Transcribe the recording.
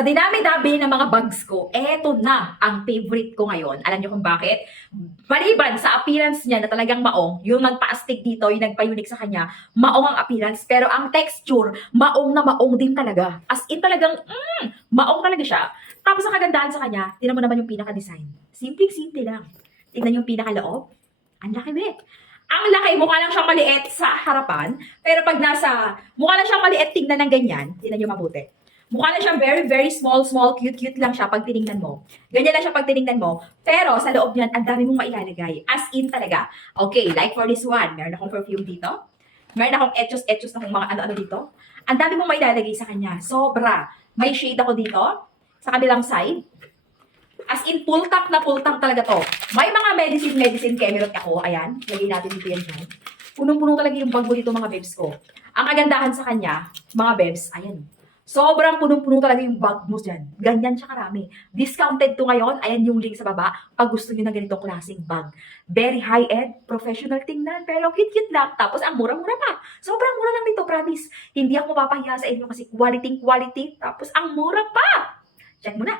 Sa dinami-dami ng mga bags ko, eto na ang favorite ko ngayon. Alam niyo kung bakit? Maliban sa appearance niya na talagang maong, yung nagpa-astig dito, yung nagpa-unique sa kanya, maong ang appearance, pero ang texture, maong na maong din talaga. As in talagang, maong talaga siya. Tapos ang kagandahan sa kanya, tingnan mo naman yung pinaka-design. Simple-simple lang. Tingnan yung pinaka-loob. Ang laki, be. Ang laki, mukha lang siyang maliit sa harapan, pero pag mukha lang siyang maliit tingnan ng ganyan, tingnan niyo mabuti. Mukha lang siyang very, very small, cute lang siya pag tinignan mo. Ganyan lang siya pag tinignan mo. Pero sa loob niyan, ang dami mong mailalagay. As in talaga. Okay, like for this one, meron akong perfume dito. Meron akong etchos na kung mga ano-ano dito. Ang dami mong mailalagay sa kanya. Sobra. May shade ako dito, sa kabilang side. As in, full tank na full tank talaga to. May mga medicine camelot ako. Ayan, lagay natin dito yan dyan. Punong-puno talaga yung bag mo dito mga bebs ko. Ang kagandahan sa kanya, mga bebs, ayan. Sobrang punong-puno talaga yung bag mo dyan. Ganyan siya karami. Discounted to ngayon. Ayan yung link sa baba. Pag gusto nyo ng ganitong klaseng bag. Very high-end, professional tingnan. Pero cute-cute lang. Tapos ang mura-mura pa. Sobrang mura lang nito, promise. Hindi ako mapapahiya sa inyo kasi quality. Tapos ang mura pa. Check mo na.